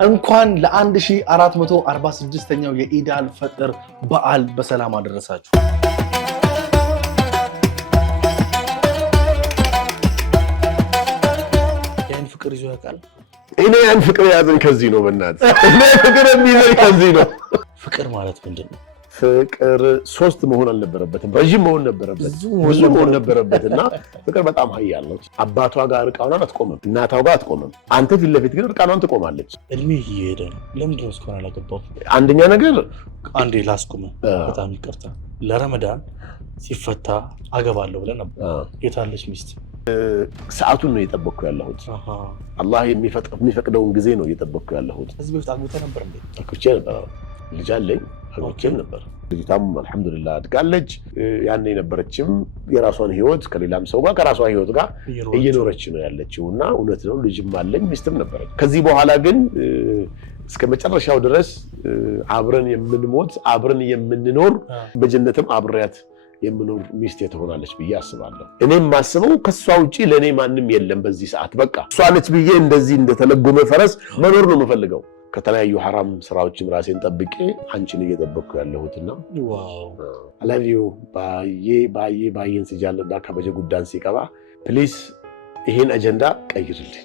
እንኳን ለ1446ኛው የኢድ አልፈጥር በዓል በሰላም አደረሳችሁ። ያን ፍቅር ይዞ ያውቃል? እኔ ያን ፍቅር ያዘኝ ከዚህ ነው። በእናትህ እኔ ፍቅር የሚይዘኝ ከዚህ ነው። ፍቅር ማለት ምንድን ነው? ፍቅር ሶስት መሆን አልነበረበትም፣ ረጅም መሆን ነበረበት፣ ብዙ መሆን ነበረበትና ፍቅር በጣም ኃያል ነው። አባቷ ጋር እርቃኗን አትቆምም፣ እናቷ ጋር አትቆምም። አንተ ፊት ለፊት ግን እርቃኗን ትቆማለች። እድሜ እየሄደ ነው። ለምንድን ነው እስካሁን አላገባሁም? አንደኛ ነገር አንዴ ላስቆመ፣ በጣም ይቅርታ። ለረመዳን ሲፈታ አገባለሁ ብለን ነበር። የታለች ሚስት? ሰዓቱን ነው እየጠበቅኩ ያለሁት። አላህ የሚፈቅደውን ጊዜ ነው እየጠበቅኩ ያለሁት። ከዚህ በፊት አግብተህ ነበር እንዴ? አግብቼ ነበር። ልጅ አለኝ፣ አግብቼም ነበር። ልጅቷም አልሐምዱሊላህ አድጋለች። ያን የነበረችም የራሷን ህይወት ከሌላም ሰው ጋር ከራሷ ህይወት ጋር እየኖረች ነው ያለችው እና እውነት ነው ልጅም አለኝ ሚስትም ነበረች። ከዚህ በኋላ ግን እስከ መጨረሻው ድረስ አብረን የምንሞት አብረን የምንኖር በጀነትም አብሬያት የምኖር ሚስት ትሆናለች ብዬ አስባለሁ። እኔም ማስበው ከሷ ውጪ ለኔ ማንም የለም በዚህ ሰዓት። በቃ እሷ ነች ብዬ እንደዚህ እንደተለጎመ ፈረስ መኖር ነው የምፈልገው። ከተለያዩ ሐራም ስራዎችም ራሴን ጠብቄ አንቺን እየጠበቅኩ ያለሁትና ዋው አላቪዩ ባየን ሲጃለዳ ከበጀ ጉዳን ሲቀባ ፕሊዝ ይሄን አጀንዳ ቀይርልኝ።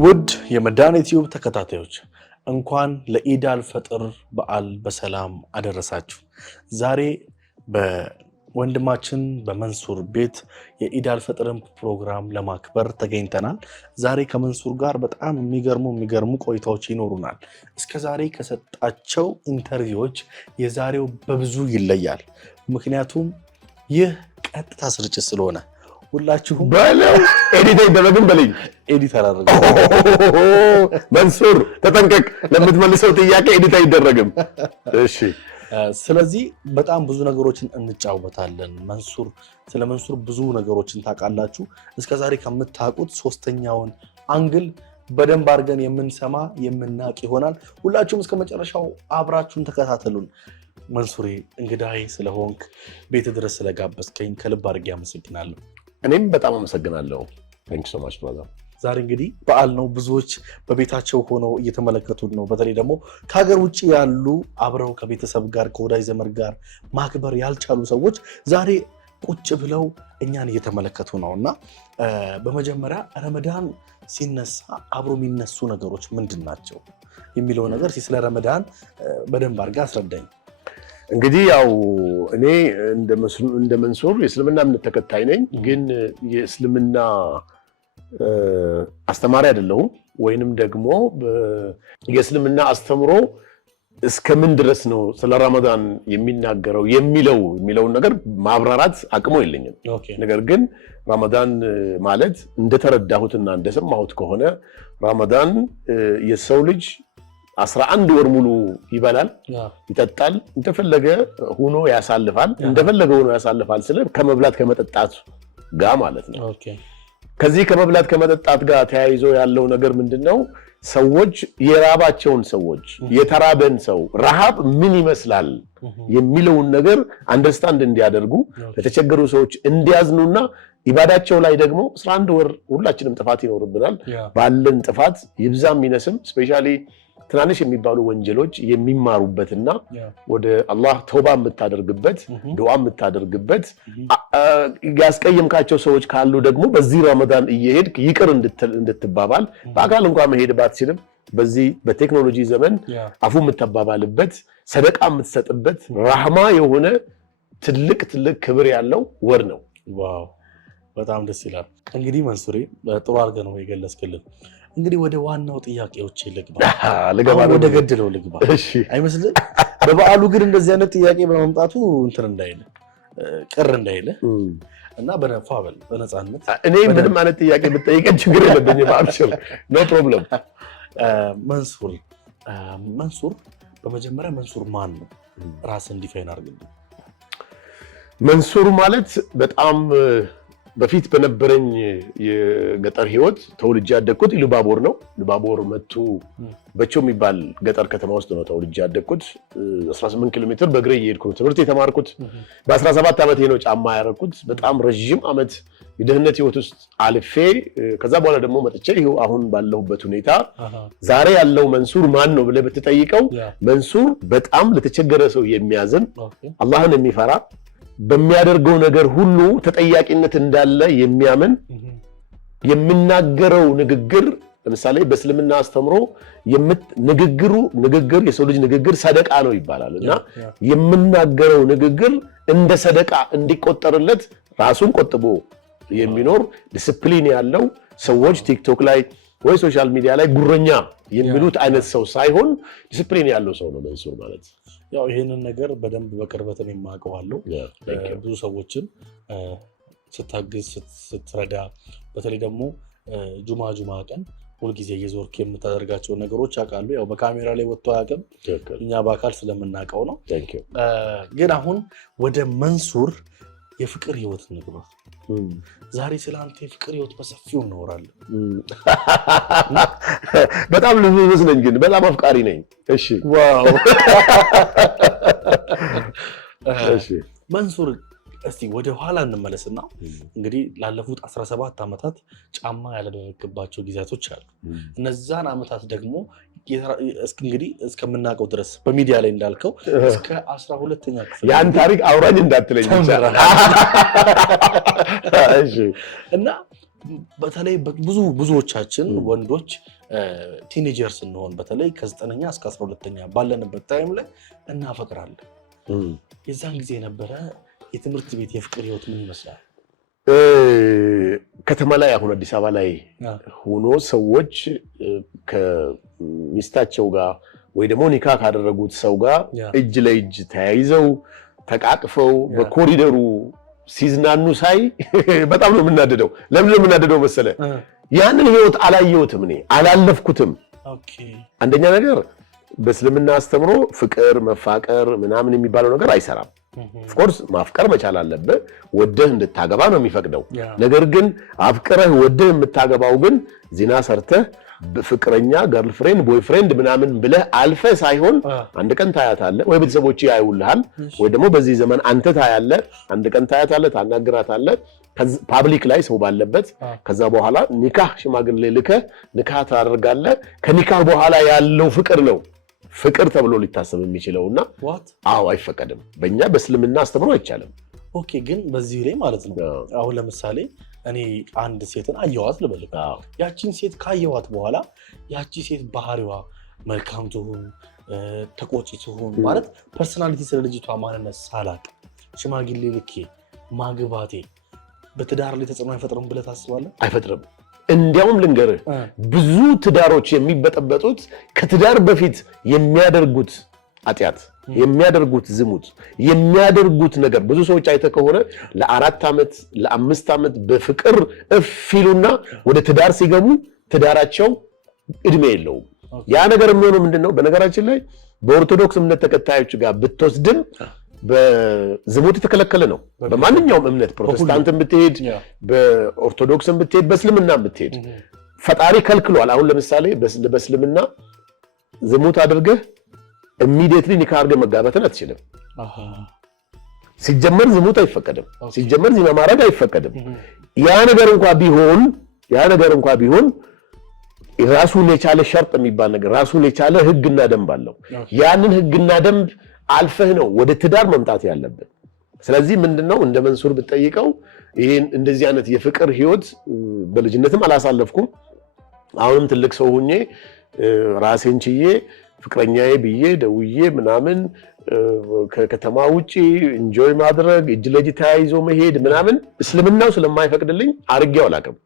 ውድ የመዳን ዩቲዩብ ተከታታዮች እንኳን ለኢድ አልፈጥር በዓል በሰላም አደረሳችሁ። ዛሬ በወንድማችን በመንሱር ቤት የኢድ አልፈጥርን ፕሮግራም ለማክበር ተገኝተናል። ዛሬ ከመንሱር ጋር በጣም የሚገርሙ ቆይታዎች ይኖሩናል። እስከዛሬ ከሰጣቸው ኢንተርቪዎች የዛሬው በብዙ ይለያል። ምክንያቱም ይህ ቀጥታ ስርጭት ስለሆነ ሁላችሁም በለው ኤዲት አይደረግም በለኝ። ኤዲት አላደረግም። መንሱር ተጠንቀቅ፣ ለምትመልሰው ጥያቄ ኤዲት አይደረግም። እሺ። ስለዚህ በጣም ብዙ ነገሮችን እንጫወታለን። ስለ መንሱር ብዙ ነገሮችን ታውቃላችሁ። እስከዛሬ ከምታውቁት ሶስተኛውን አንግል በደንብ አድርገን የምንሰማ የምናውቅ ይሆናል። ሁላችሁም እስከ መጨረሻው አብራችሁን ተከታተሉን። መንሱሬ እንግዳይ ስለሆንክ ቤት ድረስ ስለጋበዝከኝ ከልብ አድርጌ አመሰግናለሁ። እኔም በጣም አመሰግናለሁ። ታንክ ዩ ሶ ማች ብራዘር። ዛሬ እንግዲህ በዓል ነው። ብዙዎች በቤታቸው ሆነው እየተመለከቱት ነው። በተለይ ደግሞ ከሀገር ውጭ ያሉ አብረው ከቤተሰብ ጋር ከወዳጅ ዘመድ ጋር ማክበር ያልቻሉ ሰዎች ዛሬ ቁጭ ብለው እኛን እየተመለከቱ ነው እና በመጀመሪያ ረመዳን ሲነሳ አብሮ የሚነሱ ነገሮች ምንድን ናቸው የሚለው ነገር ስለ ረመዳን በደንብ አድርጋ አስረዳኝ። እንግዲህ ያው እኔ እንደ መንሱር የእስልምና እምነት ተከታይ ነኝ፣ ግን የእስልምና አስተማሪ አይደለሁም። ወይንም ደግሞ የእስልምና አስተምሮ እስከምን ድረስ ነው ስለ ረመዳን የሚናገረው የሚለውን ነገር ማብራራት አቅሙ የለኝም። ነገር ግን ረመዳን ማለት እንደተረዳሁትና እንደሰማሁት ከሆነ ረመዳን የሰው ልጅ 11 ወር ሙሉ ይበላል፣ ይጠጣል፣ እንደፈለገ ሆኖ ያሳልፋል። እንደፈለገ ሆኖ ያሳልፋል ስለ ከመብላት ከመጠጣት ጋር ማለት ነው። ከዚህ ከመብላት ከመጠጣት ጋር ተያይዞ ያለው ነገር ምንድነው? ሰዎች የራባቸውን ሰዎች የተራበን ሰው ረሃብ ምን ይመስላል የሚለውን ነገር አንደርስታንድ እንዲያደርጉ ለተቸገሩ ሰዎች እንዲያዝኑና ኢባዳቸው ላይ ደግሞ 11 ወር ሁላችንም ጥፋት ይኖርብናል። ባለን ጥፋት ይብዛም ይነስም ስፔሻሊ ትናንሽ የሚባሉ ወንጀሎች የሚማሩበትና ወደ አላህ ተውባ የምታደርግበት ዱዓ የምታደርግበት ያስቀየምካቸው ሰዎች ካሉ ደግሞ በዚህ ረመዳን እየሄድክ ይቅር እንድትባባል በአካል እንኳን መሄድ ባትችልም በዚህ በቴክኖሎጂ ዘመን አፉ የምትባባልበት ሰደቃ የምትሰጥበት ራህማ የሆነ ትልቅ ክብር ያለው ወር ነው። ዋው በጣም ደስ ይላል። እንግዲህ መንሱሬ ጥሩ አድርገህ ነው የገለጽክልን። እንግዲህ ወደ ዋናው ጥያቄዎች ልግባ፣ ወደ ገድለው ልግባ አይመስልህ? በበዓሉ ግን እንደዚህ አይነት ጥያቄ በመምጣቱ እንትን እንዳይለ ቅር እንዳይለ እና በነፃነት እኔ ምንም አይነት ጥያቄ ብትጠይቀኝ ችግር የለብኝም። አብሽር፣ ኖ ፕሮብለም። መንሱር በመጀመሪያ መንሱር ማን ነው? ራስን ዲፋይን አድርግልኝ። መንሱር ማለት በጣም በፊት በነበረኝ የገጠር ህይወት ተወልጄ ያደግኩት ኢሉባቦር ነው። ኢሉባቦር መቱ በቾ የሚባል ገጠር ከተማ ውስጥ ነው ተወልጄ ያደግኩት። 18 ኪሎ ሜትር በእግሬ እየሄድኩ ነው ትምህርት የተማርኩት። በ17 ዓመቴ ነው ጫማ ያደረኩት። በጣም ረዥም ዓመት የድህነት ህይወት ውስጥ አልፌ ከዛ በኋላ ደግሞ መጥቼ ይኸው አሁን ባለሁበት ሁኔታ ዛሬ ያለው መንሱር ማን ነው ብለህ ብትጠይቀው መንሱር በጣም ለተቸገረ ሰው የሚያዝን አላህን የሚፈራ በሚያደርገው ነገር ሁሉ ተጠያቂነት እንዳለ የሚያምን የምናገረው ንግግር ለምሳሌ በእስልምና አስተምሮ ንግግር የሰው ልጅ ንግግር ሰደቃ ነው ይባላልና የምናገረው ንግግር እንደ ሰደቃ እንዲቆጠርለት ራሱን ቆጥቦ የሚኖር ዲስፕሊን ያለው ሰዎች ቲክቶክ ላይ ወይ ሶሻል ሚዲያ ላይ ጉረኛ የሚሉት አይነት ሰው ሳይሆን ዲስፕሊን ያለው ሰው ነው መንሱር ማለት። ያው ይሄንን ነገር በደንብ በቅርበት እኔ የማውቀዋለሁ። ብዙ ሰዎችን ስታግዝ ስትረዳ፣ በተለይ ደግሞ ጁማ ቀን ሁልጊዜ እየዞርክ የምታደርጋቸው ነገሮች አውቃለሁ። ያው በካሜራ ላይ ወጥቶ አያውቅም፣ እኛ በአካል ስለምናውቀው ነው። ግን አሁን ወደ መንሱር የፍቅር ህይወት ንግባ። ዛሬ ስለአንተ የፍቅር ህይወት በሰፊው እናወራለን። በጣም ልብስ ነኝ ግን በጣም አፍቃሪ ነኝ። እሺ ዋው እሺ መንሱር እስቲ ወደ ኋላ እንመለስና እንግዲህ ላለፉት 17 ዓመታት ጫማ ያላደረግባቸው ጊዜያቶች አሉ። እነዛን ዓመታት ደግሞ እንግዲህ እስከምናውቀው ድረስ በሚዲያ ላይ እንዳልከው እስከ 12ኛ ክፍል ያን ታሪክ አውራኝ እንዳትለኝ እሺ። እና በተለይ ብዙዎቻችን ወንዶች ቲኔጀር ስንሆን በተለይ ከ9ኛ እስከ 12ኛ ባለንበት ታይም ላይ እናፈቅራለን። የዛን ጊዜ የነበረ የትምህርት ቤት የፍቅር ህይወት ምን ይመስላል? ከተማ ላይ አሁን አዲስ አበባ ላይ ሆኖ ሰዎች ከሚስታቸው ጋር ወይ ደግሞ ኒካ ካደረጉት ሰው ጋር እጅ ለእጅ ተያይዘው ተቃቅፈው በኮሪደሩ ሲዝናኑ ሳይ በጣም ነው የምናደደው። ለምን ነው የምናደደው መሰለ? ያንን ህይወት አላየሁትም፣ እኔ አላለፍኩትም። አንደኛ ነገር በእስልምና አስተምሮ ፍቅር መፋቀር ምናምን የሚባለው ነገር አይሰራም። ኦፍኮርስ ማፍቀር መቻል አለብህ፣ ወደህ እንድታገባ ነው የሚፈቅደው። ነገር ግን አፍቅረህ ወደህ የምታገባው ግን ዚና ሰርተህ ፍቅረኛ ገርልፍሬንድ ቦይፍሬንድ ምናምን ብለህ አልፈህ ሳይሆን አንድ ቀን ታያታለህ ወይ ቤተሰቦች ያዩልሃል ወይ ደግሞ በዚህ ዘመን አንተ ታያለህ፣ አንድ ቀን ታያታለህ፣ ታናግራታለህ ፓብሊክ ላይ ሰው ባለበት። ከዛ በኋላ ኒካህ ሽማግሌ ልከህ ኒካህ ታደርጋለህ። ከኒካህ በኋላ ያለው ፍቅር ነው ፍቅር ተብሎ ሊታሰብ የሚችለውና አዎ አይፈቀድም። በእኛ በእስልምና አስተምሮ አይቻልም። ኦኬ ግን በዚህ ላይ ማለት ነው አሁን ለምሳሌ እኔ አንድ ሴትን አየዋት ልበልህ። ያቺን ሴት ካየዋት በኋላ ያቺ ሴት ባህሪዋ መልካም ትሁን ተቆጪ ትሁን ማለት ፐርሰናሊቲ ስለ ልጅቷ ማንነት ሳላቅ ሽማግሌ ልኬ ማግባቴ በትዳር ላይ ተጽዕኖ አይፈጥርም ብለህ ታስባለህ? አይፈጥርም። እንዲያውም ልንገርህ ብዙ ትዳሮች የሚበጠበጡት ከትዳር በፊት የሚያደርጉት ኃጢአት የሚያደርጉት ዝሙት የሚያደርጉት ነገር ብዙ ሰዎች አይተህ ከሆነ ለ4 ዓመት ለ5 ዓመት በፍቅር እፊሉና ወደ ትዳር ሲገቡ ትዳራቸው እድሜ የለውም። ያ ነገር የሚሆነው ምንድነው? በነገራችን ላይ በኦርቶዶክስ እምነት ተከታዮች ጋር ብትወስድም በዝሙት የተከለከለ ነው። በማንኛውም እምነት ፕሮቴስታንትን ብትሄድ በኦርቶዶክስን ብትሄድ በእስልምናም ብትሄድ ፈጣሪ ከልክሏል። አሁን ለምሳሌ በእስልምና ዝሙት አድርገህ ኢሚዲየትሊ ኒካ አድርገህ መጋባትን አትችልም። ሲጀመር ዝሙት አይፈቀድም። ሲጀመር ዚና ማድረግ አይፈቀድም። ያ ነገር እንኳን ቢሆን ራሱን የቻለ ሸርጥ የሚባል ነገር ራሱን የቻለ ህግና ደንብ አለው። ያንን ህግና ደንብ አልፈህ ነው ወደ ትዳር መምጣት ያለብን። ስለዚህ ምንድነው እንደ መንሱር ብትጠይቀው ይሄን እንደዚህ አይነት የፍቅር ህይወት በልጅነትም አላሳለፍኩም። አሁንም ትልቅ ሰው ሆኜ ራሴን ችዬ ፍቅረኛዬ ብዬ ደውዬ ምናምን ከከተማ ውጪ ኢንጆይ ማድረግ እጅ ለእጅ ተያይዞ መሄድ ምናምን እስልምናው ስለማይፈቅድልኝ አርጌው አላውቅም።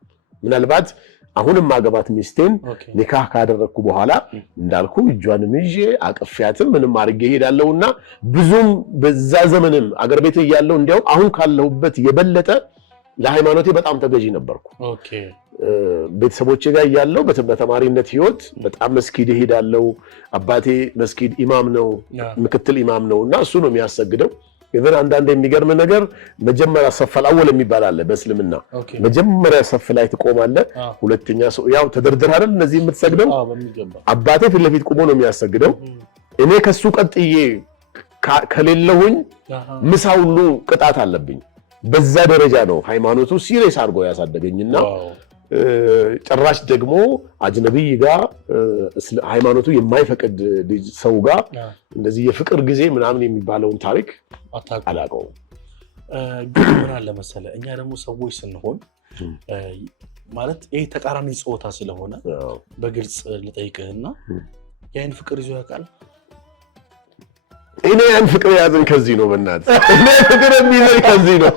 ምናልባት አሁንም ማገባት ሚስቴን ኒካህ ካደረኩ በኋላ እንዳልኩ እጇንም ይዤ አቅፊያትም ምንም አርጌ ሄዳለሁና ብዙም በዛ ዘመንም አገር ቤት ያለው እንዲያው አሁን ካለሁበት የበለጠ ለሃይማኖቴ በጣም ተገዢ ነበርኩ። ቤተሰቦቼ ጋር ያለው በተማሪነት ህይወት በጣም መስጊድ ሄዳለሁ። አባቴ መስጊድ ኢማም ነው፣ ምክትል ኢማም ነውና እሱ ነው የሚያሰግደው። ኢቨን አንዳንድ የሚገርም ነገር መጀመሪያ ሰፈል አወል የሚባል አለ በእስልምና መጀመሪያ ሰፍ ላይ ትቆማለህ ሁለተኛ ሰው ያው ተደርድረህ አይደል እነዚህ የምትሰግደው አባቴ ፊት ለፊት ቆሞ ነው የሚያሰግደው እኔ ከሱ ቀጥዬ ከሌለሁኝ ምሳ ሁሉ ቅጣት አለብኝ በዛ ደረጃ ነው ሃይማኖቱ ሲሪየስ አድርጎ ያሳደገኝና ጭራሽ ደግሞ አጅነብይ ጋር ሃይማኖቱ የማይፈቅድ ሰው ጋር እንደዚህ የፍቅር ጊዜ ምናምን የሚባለውን ታሪክ አላውቀውም። ግን ምን አለ መሰለህ እኛ ደግሞ ሰዎች ስንሆን ማለት ይሄ ተቃራኒ ጾታ ስለሆነ በግልጽ ልጠይቅህና የአይን ፍቅር ይዞ ያውቃል? እኔ ያን ፍቅር ያዘኝ ከዚህ ነው በእናትህ እኔ ፍቅር የሚይዘኝ ከዚህ ነው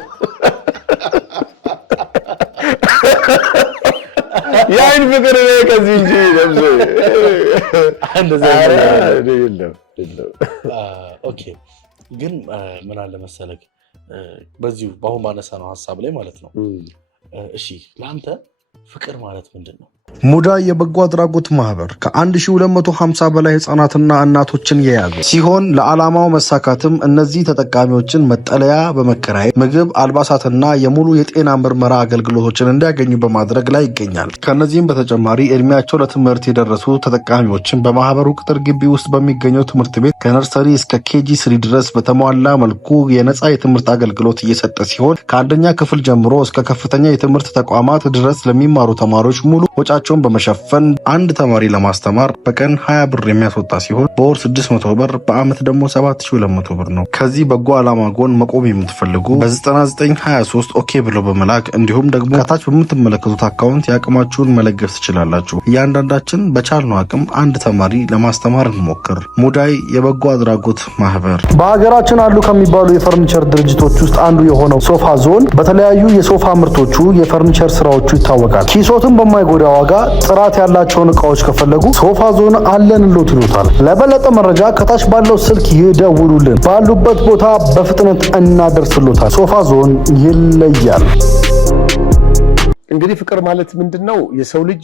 የአይን ፍቅር ነው ከዚህ እንጂ ለምዘ እንደዛ አይደለም። ኦኬ ግን ምን አለ መሰለህ በዚሁ በአሁን ባነሳ ነው ሐሳብ ላይ ማለት ነው እሺ ለአንተ ፍቅር ማለት ምንድነው? ሙዳይ የበጎ አድራጎት ማህበር ከ1250 በላይ ህፃናትና እናቶችን የያዘ ሲሆን ለዓላማው መሳካትም እነዚህ ተጠቃሚዎችን መጠለያ በመከራየት ምግብ፣ አልባሳትና የሙሉ የጤና ምርመራ አገልግሎቶችን እንዲያገኙ በማድረግ ላይ ይገኛል። ከነዚህም በተጨማሪ እድሜያቸው ለትምህርት የደረሱ ተጠቃሚዎችን በማህበሩ ቅጥር ግቢ ውስጥ በሚገኘው ትምህርት ቤት ከነርሰሪ እስከ KG3 ድረስ በተሟላ መልኩ የነጻ የትምህርት አገልግሎት እየሰጠ ሲሆን ከአንደኛ ክፍል ጀምሮ እስከ ከፍተኛ የትምህርት ተቋማት ድረስ ለሚማሩ ተማሪዎች ሙሉ ወጫቸውን በመሸፈን አንድ ተማሪ ለማስተማር በቀን 20 ብር የሚያስወጣ ሲሆን በወር 600 ብር በአመት ደግሞ 7200 ብር ነው። ከዚህ በጎ ዓላማ ጎን መቆም የምትፈልጉ በ9923 ኦኬ ብሎ በመላክ እንዲሁም ደግሞ ከታች በምትመለከቱት አካውንት የአቅማችሁን መለገስ ትችላላችሁ። እያንዳንዳችን በቻልነው አቅም አንድ ተማሪ ለማስተማር እንሞክር። ሙዳይ የበጎ አድራጎት ማህበር በሀገራችን አሉ ከሚባሉ የፈርኒቸር ድርጅቶች ውስጥ አንዱ የሆነው ሶፋ ዞን በተለያዩ የሶፋ ምርቶቹ የፈርኒቸር ስራዎቹ ይታወቃል። ኪሶትን በማይጎዳ ዋጋ ጥራት ያላቸውን እቃዎች ከፈለጉ ሶፋ ዞን አለንሎት ይሉታል። ለበለጠ መረጃ ከታች ባለው ስልክ ይደውሉልን። ባሉበት ቦታ በፍጥነት እናደርስሎታል። ሶፋ ዞን ይለያል። እንግዲህ ፍቅር ማለት ምንድነው? የሰው ልጅ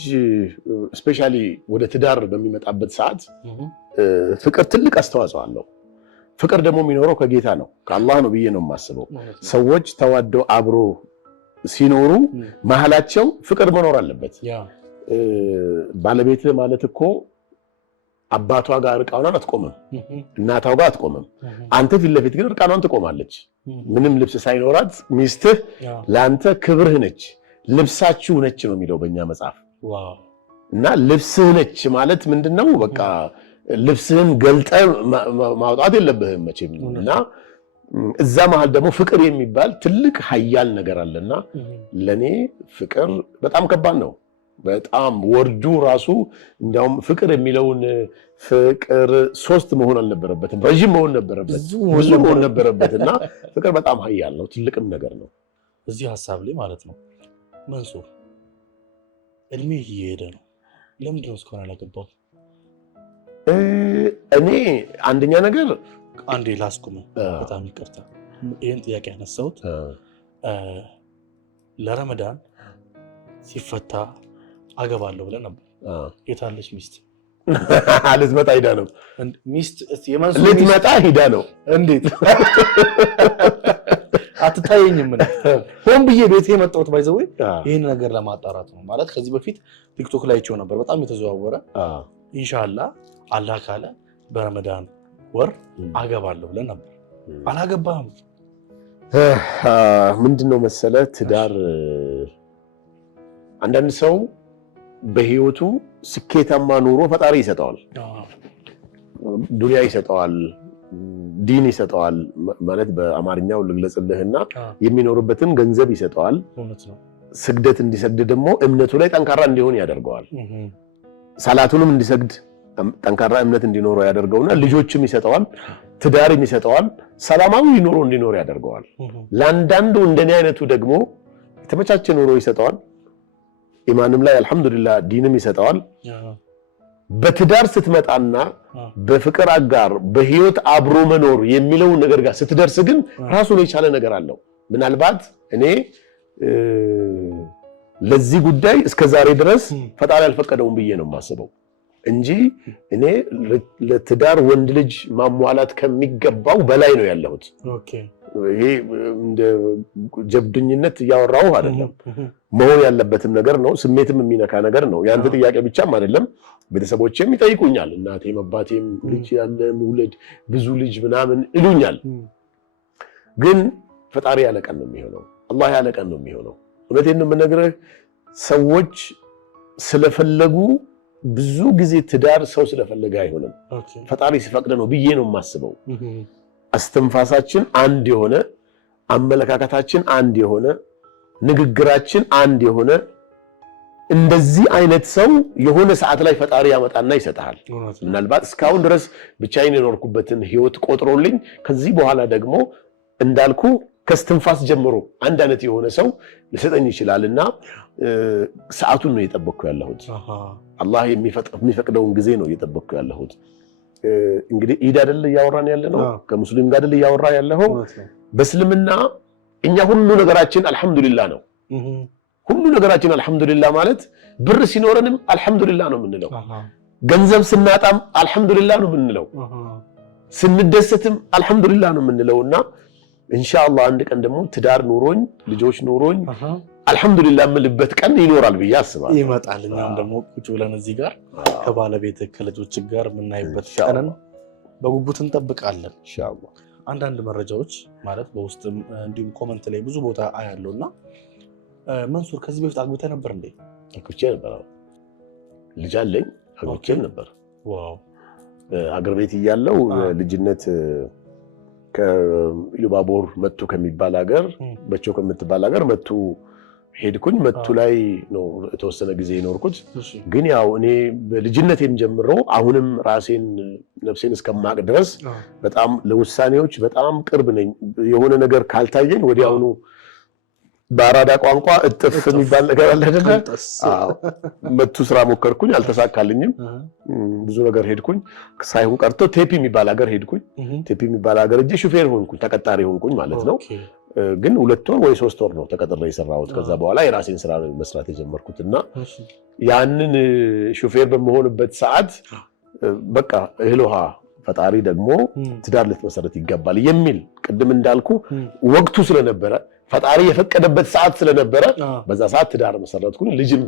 ስፔሻሊ ወደ ትዳር በሚመጣበት ሰዓት ፍቅር ትልቅ አስተዋጽኦ አለው። ፍቅር ደግሞ የሚኖረው ከጌታ ነው ከአላህ ነው ብዬ ነው የማስበው። ሰዎች ተዋደው አብሮ ሲኖሩ መሐላቸው ፍቅር መኖር አለበት። ባለቤት ማለት እኮ አባቷ ጋር እርቃኗን አትቆምም፣ እናቷ ጋር አትቆምም። አንተ ፊት ለፊት ግን እርቃኗን ትቆማለች። ምንም ልብስ ሳይኖራት ሚስትህ ለአንተ ክብርህ ነች፣ ልብሳችሁ ነች ነው የሚለው በእኛ መጽሐፍ። እና ልብስህ ነች ማለት ምንድነው? በቃ ልብስህን ገልጠ ማውጣት የለብህም መቼም። እና እዛ መሃል ደግሞ ፍቅር የሚባል ትልቅ ኃያል ነገር አለና ለኔ ፍቅር በጣም ከባድ ነው። በጣም ወርዱ ራሱ እንዲያውም ፍቅር የሚለውን ፍቅር 3 መሆን አልነበረበትም፣ ረጅም መሆን ነበረበት፣ ብዙ መሆን ነበረበትና ፍቅር በጣም ኃያል ነው፣ ትልቅም ነገር ነው። እዚህ ሐሳብ ላይ ማለት ነው መንሱር እድሜ እየሄደ ነው። ለምንድን ነው እስካሁን ያላገባው? እኔ አንደኛ ነገር አንዴ ላስቁም፣ በጣም ይቅርታ ይሄን ጥያቄ ያነሳሁት ለረመዳን ሲፈታ አገባለሁ ብለህ ነበር። የታለች ሚስት? ልትመጣ ሂዳ ነው። ሚስት ልትመጣ ሂዳ ነው። እንዴት አትታየኝም? ምን ሆን ብዬ ቤቴ የመጣሁት ባይዘው ይሄን ነገር ለማጣራት ነው። ማለት ከዚህ በፊት ቲክቶክ ላይ አይቼው ነበር፣ በጣም የተዘዋወረ ኢንሻአላህ አላህ ካለ በረመዳን ወር አገባለሁ ብለህ ነበር። አላገባህም። ምንድነው መሰለህ ትዳር አንዳንድ ሰው በህይወቱ ስኬታማ ኑሮ ፈጣሪ ይሰጠዋል፣ ዱንያ ይሰጠዋል፣ ዲን ይሰጠዋል። ማለት በአማርኛው ልግለጽልህና የሚኖርበትን ገንዘብ ይሰጠዋል። ስግደት እንዲሰግድ ደግሞ እምነቱ ላይ ጠንካራ እንዲሆን ያደርገዋል። ሰላቱንም እንዲሰግድ ጠንካራ እምነት እንዲኖረው ያደርገውና ልጆችም ይሰጠዋል፣ ትዳርም ይሰጠዋል፣ ሰላማዊ ኑሮ እንዲኖር ያደርገዋል። ለአንዳንዱ እንደኔ አይነቱ ደግሞ የተመቻቸ ኑሮ ይሰጠዋል፣ ኢማንም ላይ አልহামዱሊላህ ዲንም ይሰጠዋል። በትዳር ስትመጣና በፍቅር አጋር በህይወት አብሮ መኖር የሚለው ነገር ጋር ስትደርስ ግን ራሱን የቻለ ነገር አለው። ምናልባት እኔ ለዚህ ጉዳይ እስከዛሬ ድረስ ፈጣሪ አልፈቀደውም ብዬ ነው የማስበው። እንጂ እኔ ለትዳር ወንድ ልጅ ማሟላት ከሚገባው በላይ ነው ያለሁት። ይሄ እንደ ጀብዱኝነት እያወራሁ አይደለም። መሆን ያለበትም ነገር ነው። ስሜትም የሚነካ ነገር ነው። ያንተ ጥያቄ ብቻም አይደለም። ቤተሰቦቼም ይጠይቁኛል። እናቴም አባቴም ልጅ ያለ መውለድ ብዙ ልጅ ምናምን ይሉኛል። ግን ፈጣሪ ያለቀን ነው የሚሆነው። አላህ ያለቀን ነው የሚሆነው። እውነቴን ነው የምነግርህ። ሰዎች ስለፈለጉ ብዙ ጊዜ ትዳር ሰው ስለፈለገ አይሆንም። ፈጣሪ ሲፈቅድ ነው ብዬ ነው የማስበው። አስተንፋሳችን አንድ የሆነ፣ አመለካከታችን አንድ የሆነ፣ ንግግራችን አንድ የሆነ እንደዚህ አይነት ሰው የሆነ ሰዓት ላይ ፈጣሪ ያመጣና ይሰጣል። ምናልባት እስካሁን ድረስ ብቻዬን የኖርኩበትን ህይወት ቆጥሮልኝ ከዚህ በኋላ ደግሞ እንዳልኩ ከስትንፋስ ጀምሮ አንድ አይነት የሆነ ሰው ሊሰጠኝ ይችላልና ሰዓቱን ነው እየጠበቅኩ ያለሁት። አላህ የሚፈቅደውን ጊዜ ነው እየጠበቅኩ ያለሁት። እንግዲህ ኢድ አይደል እያወራን ያለነው ከሙስሊም ጋር አይደል እያወራ ያለው። በእስልምና እኛ ሁሉ ነገራችን አልহামዱሊላህ ነው። ሁሉ ነገራችን አልহামዱሊላህ ማለት ብር ሲኖረንም አልহামዱሊላህ ነው የምንለው። ገንዘብ ስናጣም አልহামዱሊላህ ነው የምንለው። ስንደሰትም አልহামዱሊላህ ነው የምንለውና ኢንሻአላህ አንድ ቀን ደግሞ ትዳር ኖሮኝ ልጆች ኖሮኝ አልহামዱሊላህ የምልበት ቀን ይኖራል ብዬ አስባለሁ። ይመጣል። እኛም ደግሞ ቁጭ ብለን እዚህ ጋር ከባለቤት ከልጆች ጋር የምናይበት ቀንን በጉጉት እንጠብቃለን ኢንሻአላህ። አንዳንድ መረጃዎች ማለት በውስጥም እንዲሁም ኮሜንት ላይ ብዙ ቦታ አያለውና መንሱር ከዚህ በፊት አግብተህ ነበር እንዴ? አግብቼ ነበር። ልጅ አለኝ። አግብቼ ነበር። ዋው። አገር ቤት እያለው ልጅነት ከኢሉባቦር መቱ ከሚባል ሀገር በቾ ከምትባል ሀገር መቱ ሄድኩኝ። መቱ ላይ ነው የተወሰነ ጊዜ የኖርኩት። ግን ያው እኔ በልጅነቴም ጀምሮ አሁንም ራሴን ነፍሴን እስከማቅ ድረስ በጣም ለውሳኔዎች በጣም ቅርብ ነኝ። የሆነ ነገር ካልታየኝ ወዲያውኑ በአራዳ ቋንቋ እጥፍ የሚባል ነገር አለ አይደል? መቱ ስራ ሞከርኩኝ፣ አልተሳካልኝም። ብዙ ነገር ሄድኩኝ፣ ሳይሆን ቀርቶ ቴፒ የሚባል ሀገር ሄድኩኝ። ቴፒ የሚባል ሀገር እጄ ሹፌር ሆንኩኝ፣ ተቀጣሪ ሆንኩኝ ማለት ነው። ግን 2 ወር ወይ 3 ወር ነው ተቀጥሬ የሰራሁት። ከዛ በኋላ የራሴን ስራ መስራት የጀመርኩትና ያንን ሹፌር በመሆንበት ሰዓት በቃ እህል ውሃ ፈጣሪ ደግሞ ትዳር ልትመሰረት ይገባል የሚል ቅድም እንዳልኩ ወቅቱ ስለነበረ ፈጣሪ የፈቀደበት ሰዓት ስለነበረ በዛ ሰዓት ትዳር መሰረትኩኝ፣ ልጅም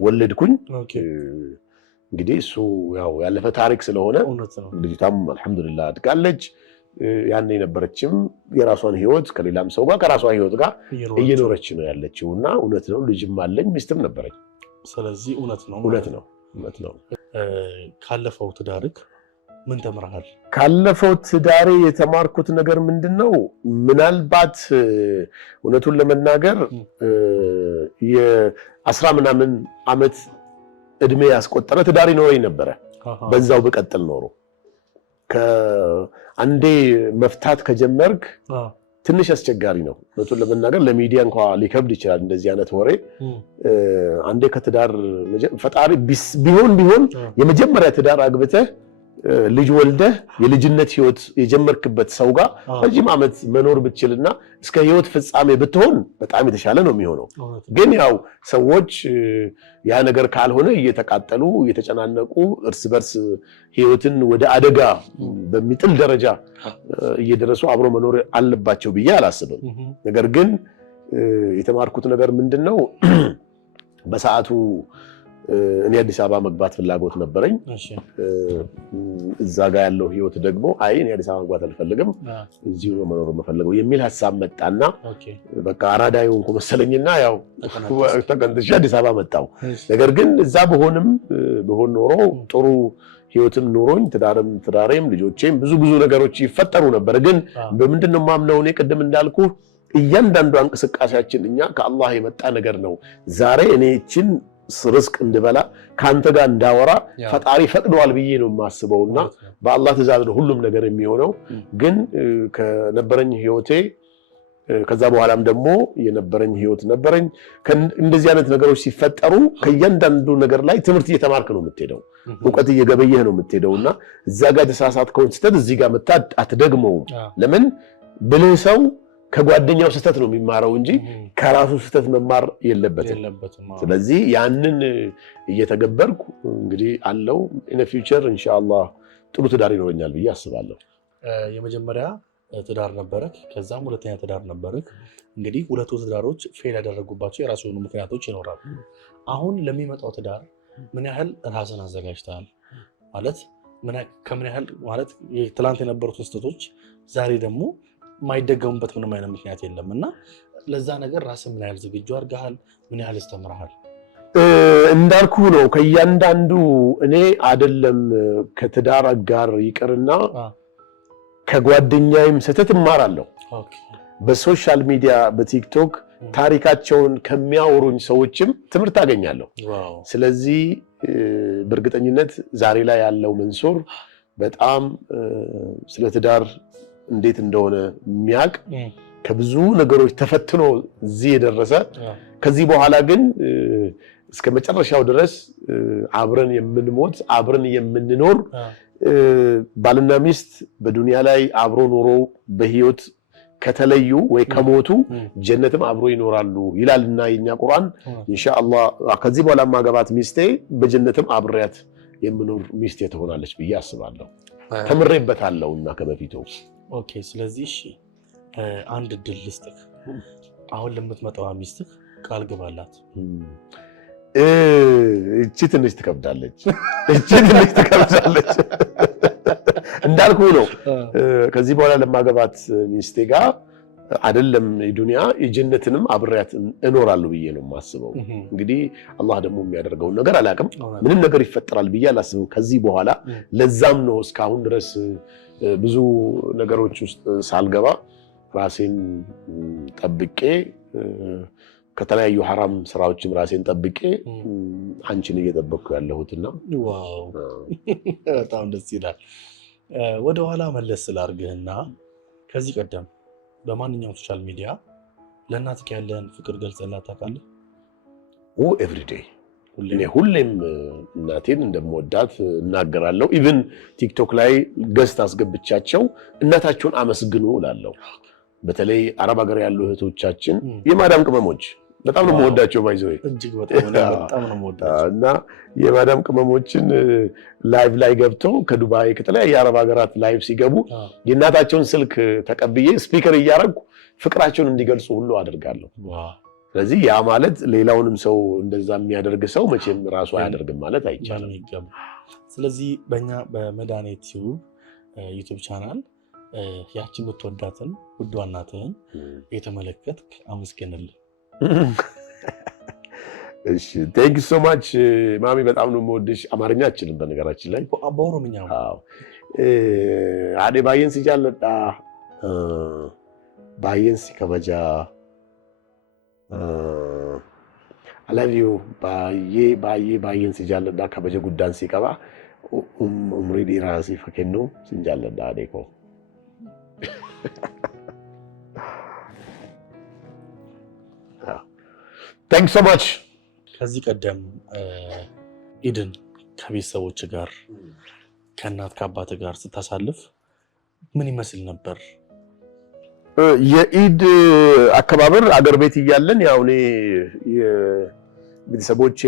ወለድኩኝ። እንግዲህ እሱ ያው ያለፈ ታሪክ ስለሆነ ልጅቷም አልহামዱሊላህ አድጋለች። ያን የነበረችም የራሷን ህይወት ከሌላም ሰው ጋር ከራሷ ህይወት ጋር እየኖረች ነው ያለችውና እውነት ነው ልጅም አለኝ ሚስትም ነበረች። ስለዚህ እውነት ነው። ካለፈው ትዳርክ ምን ተምረሃል? ካለፈው ትዳሬ የተማርኩት ነገር ምንድነው? ምናልባት እውነቱን ለመናገር የ10 ምናምን ዓመት እድሜ ያስቆጠረ ትዳር ይኖረኝ ነበረ። በዛው በቀጥል ኖሮ ከአንዴ መፍታት ከጀመርክ ትንሽ አስቸጋሪ ነው። እውነቱን ለመናገር ለሚዲያ እንኳን ሊከብድ ይችላል እንደዚህ አይነት ወሬ። አንዴ ከትዳር ፈጣሪ ቢሆን የመጀመሪያ ትዳር አግብተህ ልጅ ወልደህ የልጅነት ህይወት የጀመርክበት ሰው ጋር ረጅም ዓመት መኖር ብትችልና እስከ ህይወት ፍጻሜ ብትሆን በጣም የተሻለ ነው የሚሆነው። ግን ያው ሰዎች ያ ነገር ካልሆነ እየተቃጠሉ እየተጨናነቁ እርስ በርስ ህይወትን ወደ አደጋ በሚጥል ደረጃ እየደረሱ አብሮ መኖር አለባቸው ብዬ አላስብም። ነገር ግን የተማርኩት ነገር ምንድነው? በሰዓቱ እኔ አዲስ አበባ መግባት ፍላጎት ነበረኝ። እዛ ጋር ያለው ህይወት ደግሞ አይ እኔ አዲስ አበባ መግባት አልፈልግም እዚሁ ነው መኖር የምፈልገው የሚል ሐሳብ መጣና በቃ አራዳ የሆንኩ መሰለኝና ያው ተቀንጥሼ አዲስ አበባ መጣሁ። ነገር ግን እዛ በሆን ኖሮ ጥሩ ህይወትም ኖሮኝ ትዳሬም ልጆቼም ብዙ ነገሮች ይፈጠሩ ነበር። ግን በምንድነው ማምነው እኔ ቅድም እንዳልኩ እያንዳንዱ እንቅስቃሴያችን እኛ ከአላህ የመጣ ነገር ነው። ዛሬ እኔ እቺን ርስቅ እንድበላ ካንተ ጋር እንዳወራ ፈጣሪ ፈቅዷል ብዬ ነው የማስበውና በአላህ ትእዛዝ ነው ሁሉም ነገር የሚሆነው። ግን ከነበረኝ ህይወቴ ከዛ በኋላም ደግሞ የነበረኝ ህይወት ነበረኝ። እንደዚህ አይነት ነገሮች ሲፈጠሩ ከእያንዳንዱ ነገር ላይ ትምህርት እየተማርክ ነው የምትሄደው፣ እውቀት እየገበየህ ነው የምትሄደውና እዛ ጋር ተሳሳትከውን ስተት እዚህ ጋር መጣ አትደግመውም። ለምን ብልህ ሰው ከጓደኛው ስህተት ነው የሚማረው እንጂ ከራሱ ስህተት መማር የለበትም። ስለዚህ ያንን እየተገበርኩ እንግዲህ አለው ኢን ፊውቸር ኢንሻአላህ ጥሩ ትዳር ይኖረኛል ብዬ አስባለሁ። የመጀመሪያ ትዳር ነበረክ፣ ከዛም ሁለተኛ ትዳር ነበረክ። እንግዲህ ሁለቱ ትዳሮች ፌል ያደረጉባቸው የራሱ የሆኑ ምክንያቶች ይኖራሉ። አሁን ለሚመጣው ትዳር ምን ያህል ራስን አዘጋጅተሃል? ማለት ከምን ያህል ማለት ትላንት የነበሩት ስህተቶች ዛሬ ደግሞ የማይደገሙበት ምንም አይነት ምክንያት የለም እና ለዛ ነገር ራስን ምን ያህል ዝግጁ አድርገሃል? ምን ያህል አስተምረሃል? እንዳልኩ ነው ከእያንዳንዱ እኔ አይደለም ከትዳር አጋር ይቅርና ከጓደኛዬም ስህተት እማራለሁ። በሶሻል ሚዲያ በቲክቶክ ታሪካቸውን ከሚያወሩኝ ሰዎችም ትምህርት አገኛለሁ። ስለዚህ በእርግጠኝነት ዛሬ ላይ ያለው መንሱር በጣም ስለ ትዳር እንዴት እንደሆነ የሚያውቅ ከብዙ ነገሮች ተፈትኖ እዚህ የደረሰ ከዚህ በኋላ ግን እስከ መጨረሻው ድረስ አብረን የምንሞት አብረን የምንኖር ባልና ሚስት በዱንያ ላይ አብሮ ኖሮ በህይወት ከተለዩ ወይ ከሞቱ ጀነትም አብሮ ይኖራሉ ይላልና የኛ ቁርአን። ኢንሻአላህ ከዚህ በኋላ ማገባት ሚስቴ በጀነትም አብሬያት የምኖር ሚስቴ ትሆናለች ብዬ አስባለሁ። ተምሬበታለሁና ከበፊቱ። ኦኬ ስለዚህ አንድ ድል ልስጥህ። አሁን ለምትመጣው ሚስትህ ቃል ግባላት። እቺ ትንሽ ትከብዳለች። እንዳልኩ ነው ከዚህ በኋላ ለማገባት ሚስቴ ጋር አይደለም የዱንያ የጀነትንም አብሬያት እኖራለሁ ብዬ ነው የማስበው። እንግዲህ አላህ ደግሞ የሚያደርገውን ነገር አላውቅም። ምንም ነገር ይፈጠራል ብዬ አላስብም ከዚህ በኋላ። ለዛም ነው እስካሁን ድረስ ብዙ ነገሮች ውስጥ ሳልገባ ራሴን ጠብቄ ከተለያዩ ሐራም ስራዎችም ራሴን ጠብቄ አንቺን እየጠበቅኩ ያለሁትና ዋው በጣም ደስ ይላል። ወደ ኋላ መለስ ስላርግህና ከዚህ ቀደም በማንኛውም ሶሻል ሚዲያ ለእናትህ ያለህን ፍቅር ገልጸላት ታውቃለህ? ኤቭሪዴይ ሁሌም እናቴን እንደምወዳት እናገራለሁ። ኢቭን ቲክቶክ ላይ ገስት አስገብቻቸው እናታቸውን አመስግኑ እላለሁ። በተለይ አረብ ሀገር ያሉ እህቶቻችን የማዳም ቅመሞች በጣም ነው የምወዳቸው። ባይዘው እጅግ በጣም ነው የምወዳቸው እና የማዳም ቅመሞችን ላይቭ ላይ ገብተው ከዱባይ ከተለያየ የአረብ ሀገራት ላይቭ ሲገቡ የእናታቸውን ስልክ ተቀብዬ ስፒከር እያደረጉ ፍቅራቸውን እንዲገልጹ ሁሉ አደርጋለሁ። ስለዚህ ያ ማለት ሌላውንም ሰው እንደዛ የሚያደርግ ሰው መቼም ራሱ አያደርግም ማለት አይቻልም። ስለዚህ በእኛ በመዳኔ ዩቲዩብ ቻናል ያቺ የምትወዳትን ውዷ እናትህን የተመለከትክ አመስግንልን። እሺ ቴንክ ዩ ሶ ማች ማሚ፣ በጣም ነው የምወድሽ። አማርኛ አችልም በነገራችን ላይ በኦሮምኛ አዴ ባየንስ ይጃለዳ ባየንስ ከበጃ I love you baay'een si jaalladha. Kabaja guddaan si qaba. Umrii dheeraa siif kennu sin jaalladha adeeko. Thanks so much. ከዚህ ቀደም ኢድን ከቤተሰቦች ጋር ከእናት ከአባት ጋር ስታሳልፍ ምን ይመስል ነበር? የኢድ አከባበር አገር ቤት እያለን ያው እኔ የቤተሰቦቼ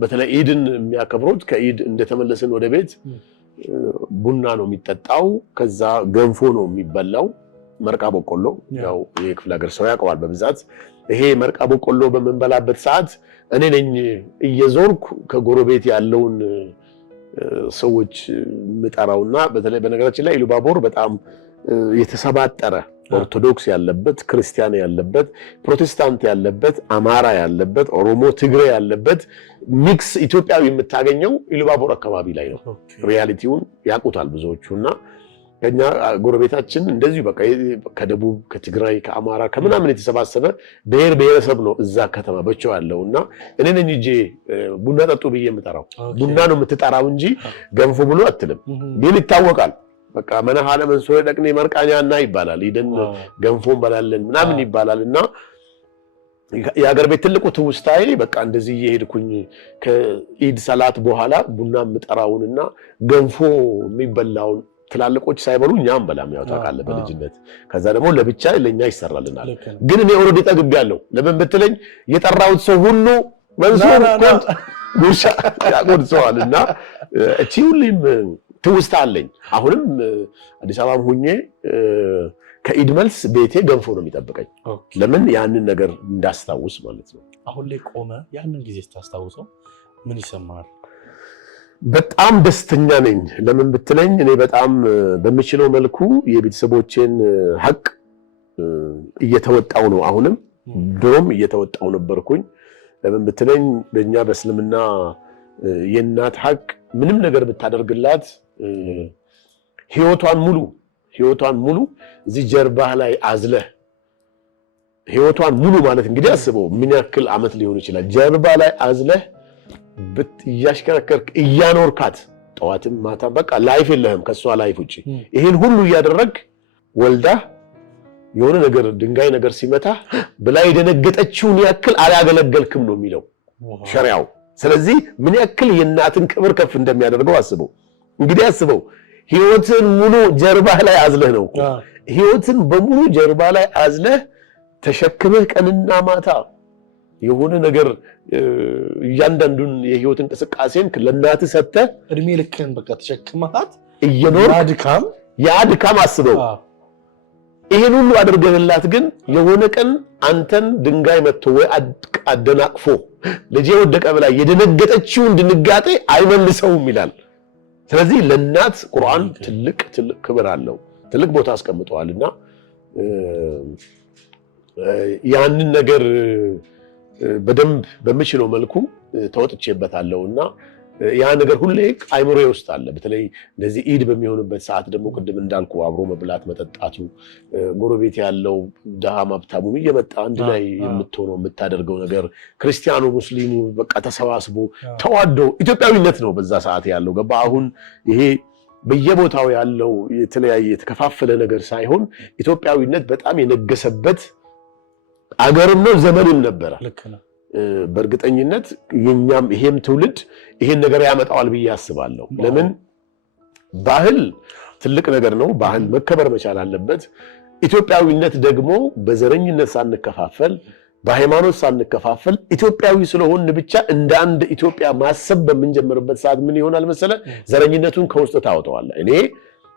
በተለይ ኢድን የሚያከብሩት ከኢድ እንደተመለስን ወደ ቤት ቡና ነው የሚጠጣው፣ ከዛ ገንፎ ነው የሚበላው፣ መርቃ በቆሎ ያው የክፍለ ሀገር ሰው ያውቀዋል በብዛት። ይሄ መርቃ በቆሎ በመንበላበት ሰዓት እኔ ነኝ እየዞርኩ ከጎረቤት ያለውን ሰዎች ምጠራውና በተለይ በነገራችን ላይ ኢሉባቦር በጣም የተሰባጠረ ኦርቶዶክስ ያለበት፣ ክርስቲያን ያለበት፣ ፕሮቴስታንት ያለበት፣ አማራ ያለበት፣ ኦሮሞ፣ ትግሬ ያለበት ሚክስ ኢትዮጵያዊ የምታገኘው ኢሉባቦር አካባቢ ላይ ነው። ሪያሊቲውን ያውቁታል ብዙዎቹና ከኛ ጎረቤታችን እንደዚሁ በቃ ከደቡብ፣ ከትግራይ፣ ከአማራ ከምናምን የተሰባሰበ ብሔር ብሔረሰብ ነው እዛ ከተማ በቸው ያለውና እኔ ነኝ እንጂ ቡና ጠጡ ብዬ የምጠራው። ቡና ነው የምትጠራው እንጂ ገንፎ ብሎ አትልም። ግን ይታወቃል በቃ መነሃለ መንሶ ደቅኔ መርቃኛና ይባላል። ይደን ገንፎን በላለን ምናምን ይባላልና የሀገር ቤት ትልቁ ትውስታዬ በቃ እንደዚህ እየሄድኩኝ ከኢድ ሰላት በኋላ ቡና የምጠራውንና ገንፎ የሚበላውን ትላልቆች ሳይበሉ እኛም በላም ያው ታውቃለህ በልጅነት ከዛ ደግሞ ለብቻ ለኛ ይሰራልናል ግን እኔ ኦሬዲ ጠግቤያለሁ ለምን ብትለኝ የጠራሁት ሰው ሁሉ መንሱር ኮንት ጉርሻ ያቆርሰዋልና እቺ ሁሉም ትውስታ አለኝ አሁንም አዲስ አበባም ሆኜ ከኢድ መልስ ቤቴ ገንፎ ነው የሚጠብቀኝ ለምን ያንን ነገር እንዳስታውስ ማለት ነው አሁን ላይ ቆመ ያንን ጊዜ ስታስታውሰው ምን ይሰማል በጣም ደስተኛ ነኝ ለምን ብትለኝ እኔ በጣም በሚችለው መልኩ የቤተሰቦቼን ሐቅ እየተወጣው ነው አሁንም ድሮም እየተወጣው ነበርኩኝ ለምን ብትለኝ በእኛ በእስልምና የእናት ሐቅ ምንም ነገር ብታደርግላት ህይወቷን ሙሉ እዚህ ጀርባህ ላይ አዝለህ ህይወቷን ሙሉ ማለት እንግዲህ አስበው ምን ያክል አመት ሊሆን ይችላል ጀርባ ላይ አዝለህ እያሽከረከርክ እያኖርካት ጠዋትም ማታ በቃ ላይፍ የለህም ከሷ ላይፍ ውጪ ይሄን ሁሉ እያደረግ ወልዳ የሆነ ነገር ድንጋይ ነገር ሲመታ በላይ የደነገጠችውን ያክል አላገለገልክም ነው የሚለው ሸሪዓው ስለዚህ ምን ያክል የእናትን ክብር ከፍ እንደሚያደርገው አስበው እንግዲህ አስበው ህይወትን ሙሉ ጀርባህ ላይ አዝለህ ነው ህይወትን በሙሉ ጀርባ ላይ አዝለህ ተሸክመህ ቀንና ማታ የሆነ ነገር እያንዳንዱን የህይወት እንቅስቃሴን ለእናት ሰጥተህ እድሜ ልክህን በቃ ተሸክመሃት እየኖር ያድካም አስበው ይሄን ሁሉ አድርገህላት ግን የሆነ ቀን አንተን ድንጋይ መጥቶ ወይ አደናቅፎ ልጄ ወደቀ ብላ የደነገጠችውን ድንጋጤ አይመልሰውም ይላል ስለዚህ ለእናት ቁርአን ትልቅ ክብር አለው ትልቅ ቦታ አስቀምጧልና ያንን ነገር በደንብ በሚችለው መልኩ ተወጥቼበታለሁና ያ ነገር ሁሌ አይምሮዬ ውስጥ አለ በተለይ እንደዚህ ኢድ በሚሆንበት ሰዓት ደግሞ ቅድም እንዳልኩ አብሮ መብላት መጠጣቱ ጎረቤት ያለው ደሃ ማብታሙ እየመጣ አንድ ላይ የምትሆነው የምታደርገው ነገር ክርስቲያኑ ሙስሊሙ በቃ ተሰባስቦ ተዋዶ ኢትዮጵያዊነት ነው በዛ ሰዓት ያለው ገባ አሁን ይሄ በየቦታው ያለው የተለያየ የተከፋፈለ ነገር ሳይሆን ኢትዮጵያዊነት በጣም የነገሰበት አገርም ነው ዘመንም ነበር ልክ ነው በእርግጠኝነት የኛም ይሄም ትውልድ ይሄን ነገር ያመጣዋል ብዬ አስባለሁ ለምን ባህል ትልቅ ነገር ነው ባህል መከበር መቻል አለበት ኢትዮጵያዊነት ደግሞ በዘረኝነት ሳንከፋፈል በሃይማኖት ሳንከፋፈል ኢትዮጵያዊ ስለሆን ብቻ እንደ አንድ ኢትዮጵያ ማሰብ በመንጀምርበት ሰዓት ምን ይሆናል መሰለ ዘረኝነቱን ከውስጥ ታወጣዋለህ እኔ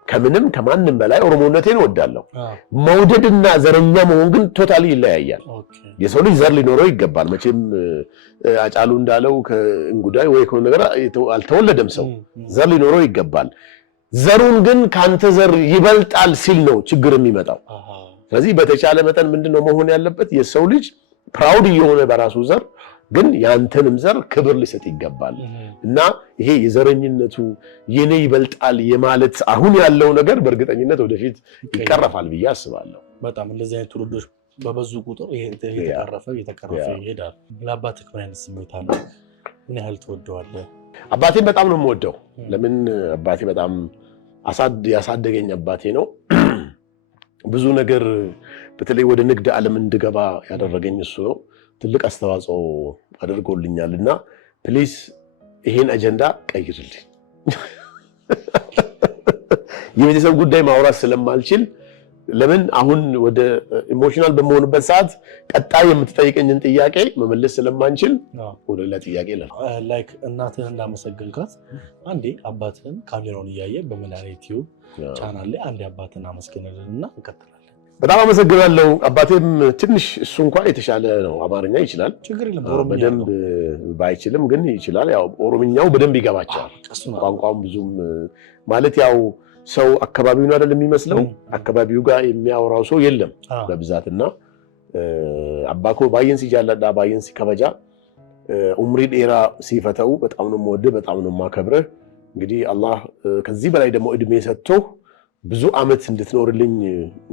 ከምንም ከማንም በላይ ኦሮሞነቴን ወዳለሁ መውደድና ዘረኛ መሆን ግን ቶታሊ ይለያያል የሰው ልጅ ዘር ሊኖረው ይገባል መቼም አጫሉ እንዳለው ከእንጉዳይ ወይ ከሆነ ነገር አልተወለደም ሰው ዘር ሊኖረው ይገባል ዘሩን ግን ካንተ ዘር ይበልጣል ሲል ነው ችግር የሚመጣው ስለዚህ በተቻለ መጠን ምንድነው መሆን ያለበት የሰው ልጅ ፕራውድ የሆነ በራሱ ዘር ግን ያንተንም ዘር ክብር ሊሰጥ ይገባል እና ይሄ የዘረኝነቱ የኔ ይበልጣል የማለት አሁን ያለው ነገር በእርግጠኝነት ወደፊት ይቀረፋል ብዬ አስባለሁ በጣም እንደዚህ አይነት ትውልዶች በበዙ ቁጥር ይሄ የተቀረፈ ይሄዳል ለአባትህ ምን አይነት ስሜት አለ ምን ያህል ትወደዋለህ አባቴን በጣም ነው የምወደው ለምን አባቴ በጣም ያሳደገኝ አባቴ ነው ብዙ ነገር በተለይ ወደ ንግድ ዓለም እንድገባ ያደረገኝ እሱ ነው ትልቅ አስተዋጽኦ አድርጎልኛልና ፕሊዝ ይሄን አጀንዳ ቀይርልኝ የቤተሰብ ጉዳይ ማውራት ስለማልችል ለምን አሁን ወደ ኢሞሽናል በመሆንበት ሰዓት ቀጣይ የምትጠይቀኝን ጥያቄ መመለስ ስለማንችል ወደ ሌላ ጥያቄ ላይክ እናትህን እንዳመሰግንካት አንዴ አባትህን ካሜራውን እያየ በመላላ ዩቲዩብ ቻናል ላይ አንዴ አባትህን አመስግንልንና እንቀጥላለን በጣም አመሰግናለሁ አባቴም ትንሽ እሱ እንኳን የተሻለ ነው አማርኛ ይችላል ችግር የለም በደንብ ባይችልም ግን ይችላል ያው ኦሮምኛው በደንብ ይገባቸዋል ቋንቋው ብዙም ማለት ያው ሰው አካባቢውን አይደለም የሚመስለው አካባቢው ጋር የሚያወራው ሰው የለም በብዛትና አባኮ ባየን ሲጃለዳ ባየን ሲከበጃ ኡምሪ ዴራ ሲፈተው በጣም ነው የምወድ በጣም ነው የማከብረህ እንግዲህ አላህ ከዚህ በላይ ደግሞ እድሜ ሰጥቶ ብዙ አመት እንድትኖርልኝ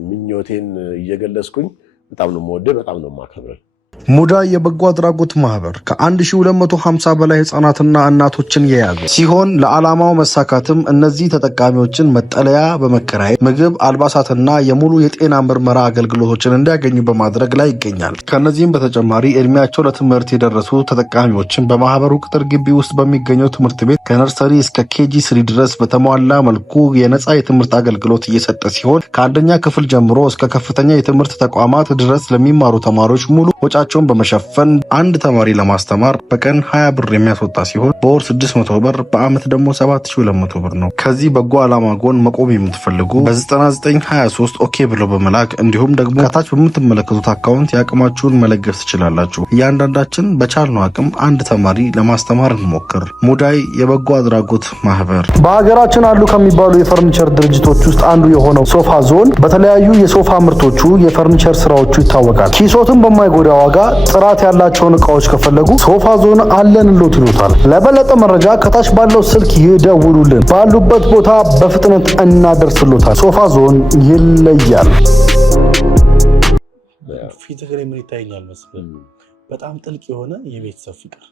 ምኞቴን እየገለጽኩኝ በጣም ነው የምወድ በጣም ነው የማከብረህ ሙዳይ የበጎ አድራጎት ማህበር ከ1250 በላይ ህጻናትና እናቶችን የያዘ ሲሆን ለዓላማው መሳካትም እነዚህ ተጠቃሚዎችን መጠለያ በመከራየት ምግብ፣ አልባሳትና የሙሉ የጤና ምርመራ አገልግሎቶችን እንዲያገኙ በማድረግ ላይ ይገኛል። ከነዚህም በተጨማሪ እድሜያቸው ለትምህርት የደረሱ ተጠቃሚዎችን በማህበሩ ቅጥር ግቢ ውስጥ በሚገኘው ትምህርት ቤት ከነርሰሪ እስከ KG3 ድረስ በተሟላ መልኩ የነጻ የትምህርት አገልግሎት እየሰጠ ሲሆን ከአንደኛ ክፍል ጀምሮ እስከ ከፍተኛ የትምህርት ተቋማት ድረስ ለሚማሩ ተማሪዎች ሙሉ ወጫቸውን በመሸፈን አንድ ተማሪ ለማስተማር በቀን 20 ብር የሚያስወጣ ሲሆን በወር 600 ብር በአመት ደግሞ 7200 ብር ነው። ከዚህ በጎ ዓላማ ጎን መቆም የምትፈልጉ በ9923 ኦኬ ብለው በመላክ እንዲሁም ደግሞ ከታች በምትመለከቱት አካውንት ያቅማችሁን መለገስ ትችላላችሁ። እያንዳንዳችን በቻልነው አቅም አንድ ተማሪ ለማስተማር እንሞክር። ሙዳይ የበጎ አድራጎት ማህበር በሀገራችን አሉ ከሚባሉ የፈርኒቸር ድርጅቶች ውስጥ አንዱ የሆነው ሶፋ ዞን በተለያዩ የሶፋ ምርቶቹ የፈርኒቸር ስራዎቹ ይታወቃል። ኪሶትን በማይጎዳ ዋጋ ጥራት ያላቸውን እቃዎች ከፈለጉ ሶፋ ዞን አለንሎት ይሉታል። ለበለጠ መረጃ ከታች ባለው ስልክ ይደውሉልን። ባሉበት ቦታ በፍጥነት እናደርስሎታል። ሶፋ ዞን ይለያል። ፊት ግሬ ምን ይታየኛል መስፍን? በጣም ጥልቅ የሆነ የቤተሰብ ፍቅር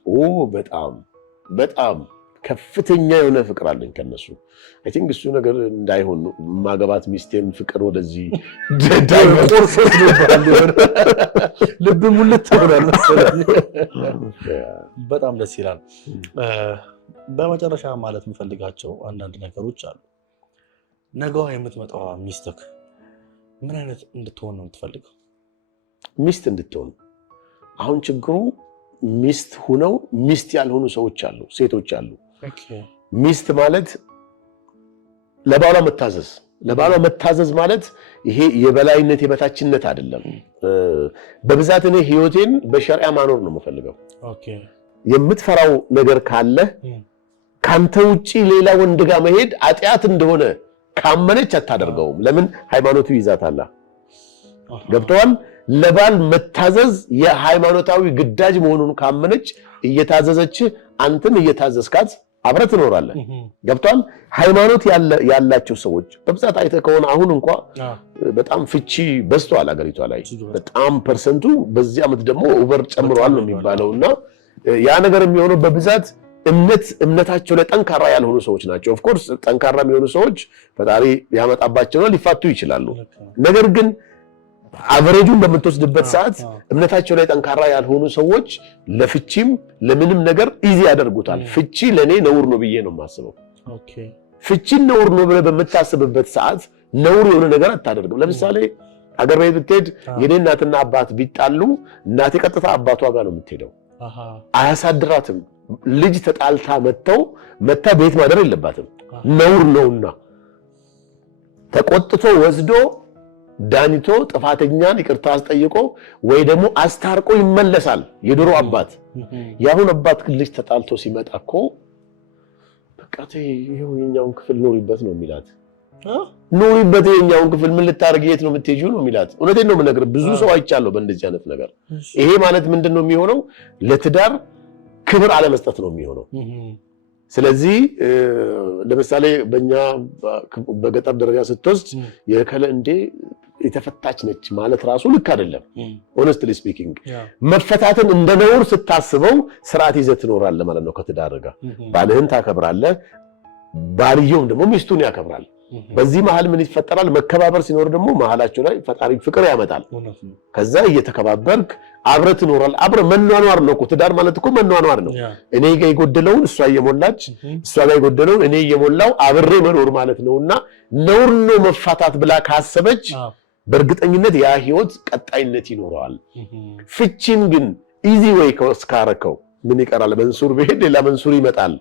በጣም ከፍተኛ የሆነ ፍቅር አለኝ ከነሱ። አይ ቲንክ እሱ ነገር እንዳይሆን ማገባት ሚስቴን ፍቅር ወደዚህ ቆርሶት ይባላል። ልብ ሙልት ተብሏል መሰለኝ። በጣም ደስ ይላል። በመጨረሻ ማለት የምፈልጋቸው አንዳንድ ነገሮች አሉ። ነገዋ የምትመጣው ሚስትክ ምን አይነት እንድትሆን ነው የምትፈልገው? ሚስት እንድትሆን። አሁን ችግሩ ሚስት ሆነው ሚስት ያልሆኑ ሰዎች አሉ፣ ሴቶች አሉ። ሚስት ማለት ለባሏ መታዘዝ ማለት ይሄ የበላይነት የበታችነት አይደለም። በብዛት እኔ ህይወቴን በሸሪዓ ማኖር ነው የምፈልገው። የምትፈራው ነገር ካለ ካንተ ውጪ ሌላ ወንድ ጋር መሄድ ኃጢአት እንደሆነ ካመነች አታደርገውም። ለምን? ሃይማኖቱ ይዛታል። ገብተዋል። ለባል መታዘዝ የሃይማኖታዊ ግዳጅ መሆኑን ካመነች እየታዘዘች አንተም እየታዘዝካት አብረህ ትኖራለህ። ገብቷል። ሃይማኖት ያላቸው ሰዎች በብዛት አይተህ ከሆነ አሁን እንኳን በጣም ፍቺ በዝቷል አገሪቷ ላይ በጣም ፐርሰንቱ በዚህ ዓመት ደግሞ ኦቨር ጨምሯል ነው የሚባለውና ያ ነገር የሚሆነው በብዛት እምነታቸው ላይ ጠንካራ ያልሆኑ ሰዎች ናቸው። ኦፍ ኮርስ ጠንካራ የሚሆኑ ሰዎች ፈጣሪ ያመጣባቸውና ሊፋቱ ይችላሉ። ነገር ግን አቨሬጁን በምትወስድበት ሰዓት እምነታቸው ላይ ጠንካራ ያልሆኑ ሰዎች ለፍቺም ለምንም ነገር ኢዚ ያደርጉታል። ፍቺ ለኔ ነውር ነው ብዬ ነው የማስበው። ፍቺን ነውር ነው ብለህ በምታስብበት ሰዓት ነውር የሆነ ነገር አታደርግም። ለምሳሌ አገር ቤት ብትሄድ የኔ እናትና አባት ቢጣሉ እናቴ ቀጥታ አባቷ ጋር ነው የምትሄደው። አያሳድራትም። ልጅ ተጣልታ መታ ቤት ማደር የለባትም ነውር ነውና ተቆጥቶ ወስዶ ዳኒቶ ጥፋተኛን ይቅርታ አስጠይቆ ወይ ደግሞ አስታርቆ ይመለሳል። የድሮ አባት ያሁን አባት ልጅ ተጣልቶ ሲመጣኮ በቃ ይሄው የኛውን ክፍል ኖሪበት ነው የሚላት። ኖሪበት የኛውን ክፍል ምን ልታርግ የት ነው የምትሄጂው ነው የሚላት። እውነቴን ነው የምነግርህ። ብዙ ሰው አይቻለሁ በእንደዚህ አይነት ነገር። ይሄ ማለት ምንድነው የሚሆነው? ለትዳር ክብር አለመስጠት ነው የሚሆነው። ስለዚህ ለምሳሌ በእኛ በገጠር ደረጃ ስትወስድ የከለ እንዴ የተፈታች ነች ማለት ራሱ ልክ አይደለም። ሆነስትሊ ስፒኪንግ መፈታትን እንደ ነውር ስታስበው ስርዓት ይዘህ ትኖራለህ ማለት ነው። ከትዳር ጋር ባልህን ታከብራለህ፣ ባልየውም ደግሞ ሚስቱን ያከብራል። በዚህ መሃል ምን ይፈጠራል? መከባበር ሲኖር ደግሞ መሃላቸው ላይ ፈጣሪ ፍቅር ያመጣል። ከዛ እየተከባበርክ አብረህ ትኖራለህ። አብረህ መኗኗር ነው እኮ ትዳር ማለት እኮ መኗኗር ነው። እኔ ጋር የጎደለውን እሷ እየሞላች፣ እሷ ጋር የጎደለውን እኔ እየሞላው አብሬ መኖር ማለት ነውና ነውር ነው መፋታት ብላ ካሰበች በእርግጠኝነት ያ ህይወት ቀጣይነት ይኖረዋል። ፍቺን ግን ኢዚ ዌይ ካረከው ምን ይቀራል? መንሱር ብሄድ ሌላ መንሱር ይመጣል።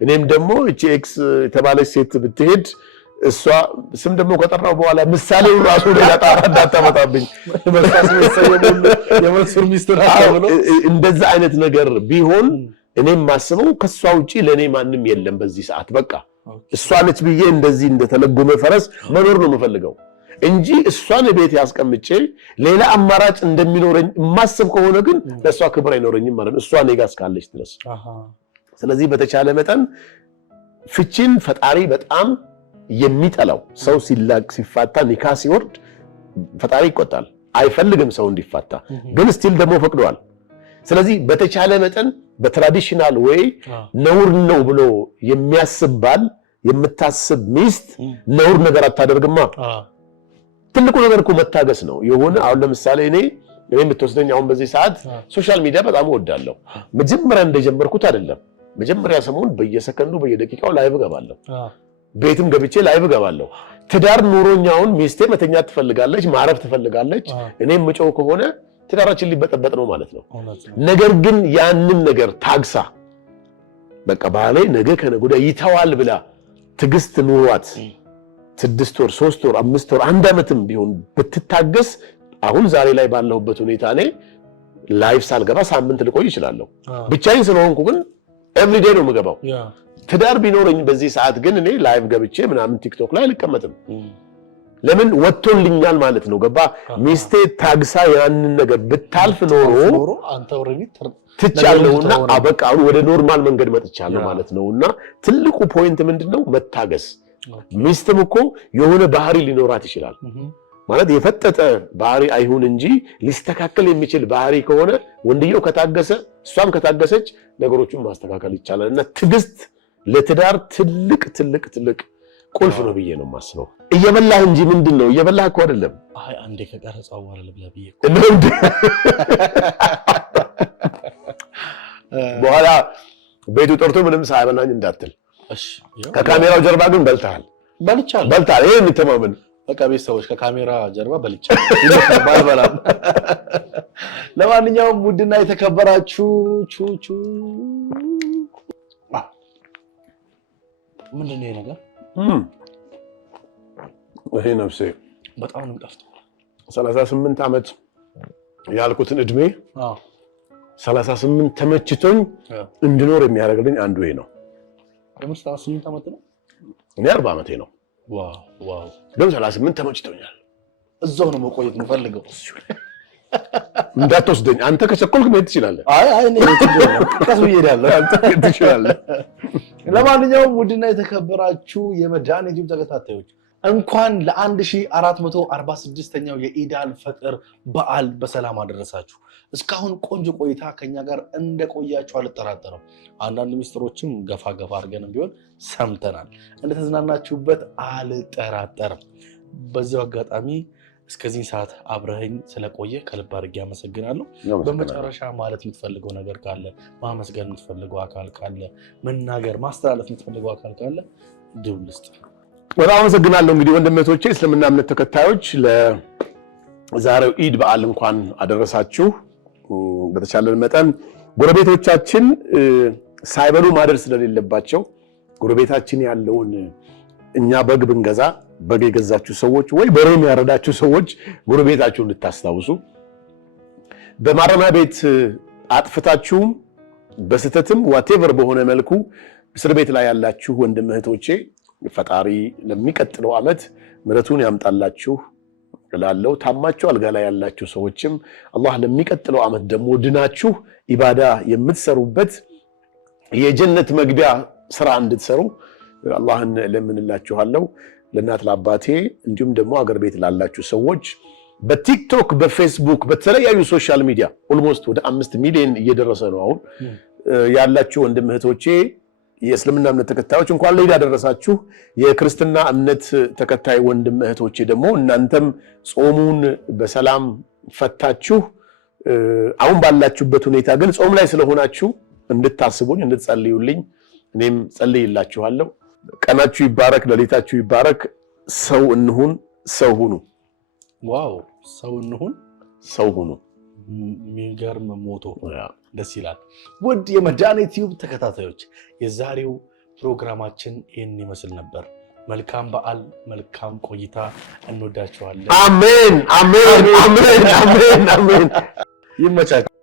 እኔም ደግሞ እቺ ኤክስ የተባለች ሴት ብትሄድ እሷ ስም ደግሞ ከጠራው በኋላ ምሳሌው ራሱ ሌላ ጣራ እንዳታመጣብኝ የመንሱር ሚስት ነው። እንደዛ አይነት ነገር ቢሆን እኔም ማስበው ከሷ ውጪ ለኔ ማንም የለም በዚህ ሰዓት። በቃ እሷ ነች ብዬ እንደዚህ እንደተለጎመ ፈረስ መኖር ነው የምፈልገው እንጂ እሷን ቤት ያስቀምጬ ሌላ አማራጭ እንደሚኖረኝ ማሰብ ከሆነ ግን ለሷ ክብር አይኖረኝም ማለት ነው፣ እሷ እኔ ጋር እስካለች ድረስ። ስለዚህ በተቻለ መጠን ፍቺን ፈጣሪ በጣም የሚጠላው ሰው ሲላክ ሲፋታ ኒካ ሲወርድ ፈጣሪ ይቆጣል። አይፈልግም ሰው እንዲፋታ ግን ስቲል ደግሞ ፈቅዷል ስለዚህ በተቻለ መጠን በትራዲሽናል ወይ ነውር ነው ብሎ የሚያስብ ባል የምታስብ ሚስት ነውር ነገር አታደርግማ ትልቁ ነገር እኮ መታገስ ነው የሆነ አሁን ለምሳሌ እኔ የምትወስደኝ አሁን በዚህ ሰዓት ሶሻል ሚዲያ በጣም እወዳለሁ መጀመሪያ እንደጀመርኩት አይደለም መጀመሪያ ሰሞን በየሰከንዱ በየደቂቃው ላይቭ ገባለሁ ቤትም ገብቼ ላይቭ ገባለሁ ትዳር ኑሮኛውን ሚስቴ መተኛ ትፈልጋለች ማረፍ ትፈልጋለች እኔም መጨው ከሆነ ትዳራችን ሊበጠበጥ ነው ማለት ነው ነገር ግን ያንን ነገር ታግሳ በቃ ባሌ ነገ ከነገ ይተዋል ብላ ትግስት ኑሯት 6 ወር 3 ወር 5 ወር 1 አመትም ቢሆን ብትታገስ አሁን ዛሬ ላይ ባለሁበት ሁኔታ ላይ ላይፍ ሳልገባ ሳምንት ልቆይ ይችላል ብቻዬን ስለሆንኩ ግን ኤቭሪ ዴይ ነው የምገባው ትዳር ቢኖርኝ በዚህ ሰዓት ግን እኔ ላይቭ ገብቼ ምናምን ቲክቶክ ላይ አልቀመጥም ለምን ወጥቶልኛል ማለት ነው ገባ ሚስቴ ታግሳ ያንን ነገር ብታልፍ ኖሮ አንተ ኦሬዲ ትቻለውና አበቃው ወደ ኖርማል መንገድ መጥቻለሁ ማለት ነውና ትልቁ ፖይንት ምንድነው መታገስ ሚስትም እኮ የሆነ ባህሪ ሊኖራት ይችላል ማለት የፈጠጠ ባህሪ አይሁን እንጂ ሊስተካከል የሚችል ባህሪ ከሆነ ወንድየው ከታገሰ እሷም ከታገሰች ነገሮችን ማስተካከል ይቻላልና ትግስት ለትዳር ትልቅ ቁልፍ ነው ብዬ ነው የማስበው እየበላህ እንጂ ምንድነው እየበላህ እኮ አይደለም አይ አንዴ ከቀረጻው በኋላ ለብላ ብዬ በኋላ ቤቱ ጠርቶ ምንም ሳይበላኝ እንዳትል እሺ ከካሜራው ጀርባ ግን በልቻለሁ ይሄ የሚተማመን በቃ ቤተሰቦች ከካሜራ ጀርባ በልቻለሁ ባልበላም ለማንኛውም ውድና የተከበራችሁ ምንድነው ይሄ ነገር ይሄ ነፍሴ በጣም ነው የሚጣፍጠው 38 አመት ያልኩትን እድሜ 38 ተመችቶኝ እንድኖር የሚያደርግልኝ አንዱ ይሄ ነው ለምን 38 አመት ነው እኔ 40 አመቴ ነው ዋው ግን 38 ተመችቶኛል እዛው ነው መቆየት የምፈልገው እንዳትወስደኝ አንተ ከቸኮልክ መሄድ ትችላለህ አይ እኔ ከሱ ይሄዳለሁ አንተ ትችላለህ ለማንኛውም ውድና የተከበራችሁ የመድኃኒት ዩቲዩብ ተከታታዮች እንኳን ለ1446ኛው የኢድ አል-ፈጥር በዓል በሰላም አደረሳችሁ እስካሁን ቆንጆ ቆይታ ከኛ ጋር እንደቆያችሁ አልጠራጠርም አንዳንድ ሚስጥሮችም ገፋ አድርገንም ቢሆን ሰምተናል እንደተዝናናችሁበት አልጠራጠርም በዚያው አጋጣሚ እስከዚህ ሰዓት አብረኸኝ ስለቆየ ከልብ አድርጌ አመሰግናለሁ በመጨረሻ ማለት የምትፈልገው ነገር ካለ ማመስገን የምትፈልገው አካል ካለ መናገር ማስተላለፍ የምትፈልገው አካል ካለ ድውልስጥ በጣም አመሰግናለሁ እንግዲህ ወንድሞቼ እስልምና እምነት ተከታዮች ለዛሬው ኢድ በዓል እንኳን አደረሳችሁ በተቻለ መጠን ጎረቤቶቻችን ሳይበሉ ማደር ስለሌለባቸው ጎረቤታችን ያለውን እኛ በግ ብንገዛ በግ የገዛችሁ ሰዎች ወይ በሬም ያረዳችሁ ሰዎች ጎረቤታችሁን እንድታስታውሱ በማረሚያ ቤት አጥፍታችሁ በስተትም ዋቴቨር በሆነ መልኩ እስር ቤት ላይ ያላችሁ ወንድም እህቶቼ ፈጣሪ ለሚቀጥለው አመት ምሕረቱን ያምጣላችሁ እላለሁ ታማችሁ አልጋ ላይ ያላችሁ ሰዎችም አላህ ለሚቀጥለው አመት ደግሞ ድናችሁ ኢባዳ የምትሰሩበት የጀነት መግቢያ ስራ እንድትሰሩ አላህን ለምንላችኋለሁ ለእናት ለአባቴ እንዲሁም ደግሞ አገር ቤት ላላችሁ ሰዎች በቲክቶክ በፌስቡክ በተለያዩ ሶሻል ሚዲያ ኦልሞስት ወደ 5 ሚሊዮን እየደረሰ ነው አሁን ያላችሁ ወንድም እህቶቼ የእስልምና እምነት ተከታዮች እንኳን ለኢድ አደረሳችሁ የክርስትና እምነት ተከታይ ወንድም እህቶቼ ደግሞ እናንተም ጾሙን በሰላም ፈታችሁ አሁን ባላችሁበት ሁኔታ ግን ጾም ላይ ስለሆናችሁ እንድታስቡኝ እንድትጸልዩልኝ እኔም ጸልይላችኋለሁ ቀናችሁ ይባረክ ለሌታችሁ ይባረክ ሰው እንሁን ሰው ሁኑ ዋው ሰው እንሁን ሰው ሁኑ የሚገርም ሞቶ ደስ ይላል ውድ የመድኃኒት ዩቲዩብ ተከታታዮች የዛሬው ፕሮግራማችን ይህን ይመስል ነበር መልካም በዓል መልካም ቆይታ እንወዳችኋለን አሜን አሜን አሜን አሜን አሜን ይመቻችሁ